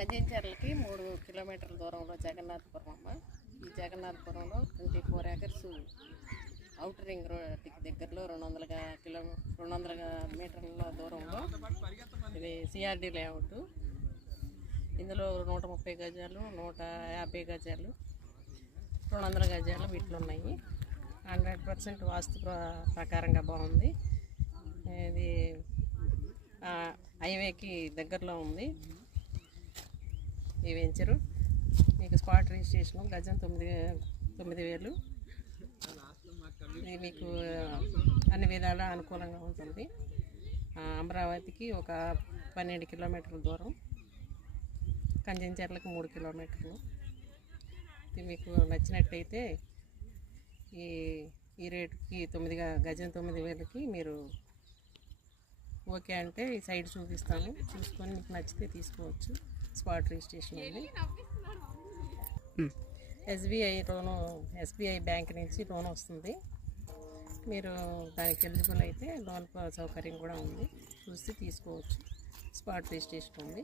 కంచెంచర్లకి 3 కిలోమీటర్ల దూరంలో జగన్నాథపురం అమ్మ. ఈ జగన్నాథపురంలో 24 acres అవుటర్ రింగ్ రోడ్కి దగ్గరలో 200 మీటర్ల దూరంలో ఇది సిఆర్డి లేఅవుట్. ఇందులో 130 గజాలు, 150 గజాలు, 200 గజాలు వీటిలో ఉన్నాయి. 100% వాస్తు ప్రకారంగా బాగుంది. ఇది హైవేకి దగ్గరలో ఉంది ఈ వెంచరు. మీకు స్పాట్ రిజిస్ట్రేషన్ గజం 9,000. ఇది మీకు అన్ని విధాలా అనుకూలంగా ఉంటుంది. అమరావతికి ఒక 12 కిలోమీటర్ల దూరం, కంచెంచర్లకు 3 కిలోమీటర్లు. ఇది మీకు నచ్చినట్టయితే ఈ రేటుకి గజం 9,000కి మీరు ఓకే అంటే ఈ సైడ్ చూపిస్తాను. చూసుకొని మీకు నచ్చితే తీసుకోవచ్చు. స్పాట్ రిజిస్ట్రేషన్ ఉంది. ఎస్బీఐ బ్యాంక్ నుంచి లోన్ వస్తుంది. మీరు దానికి ఎలిజిబుల్ అయితే లోన్ సౌకర్యం కూడా ఉంది. చూసి తీసుకోవచ్చు. స్పాట్ రిజిస్ట్రేషన్ ఉంది.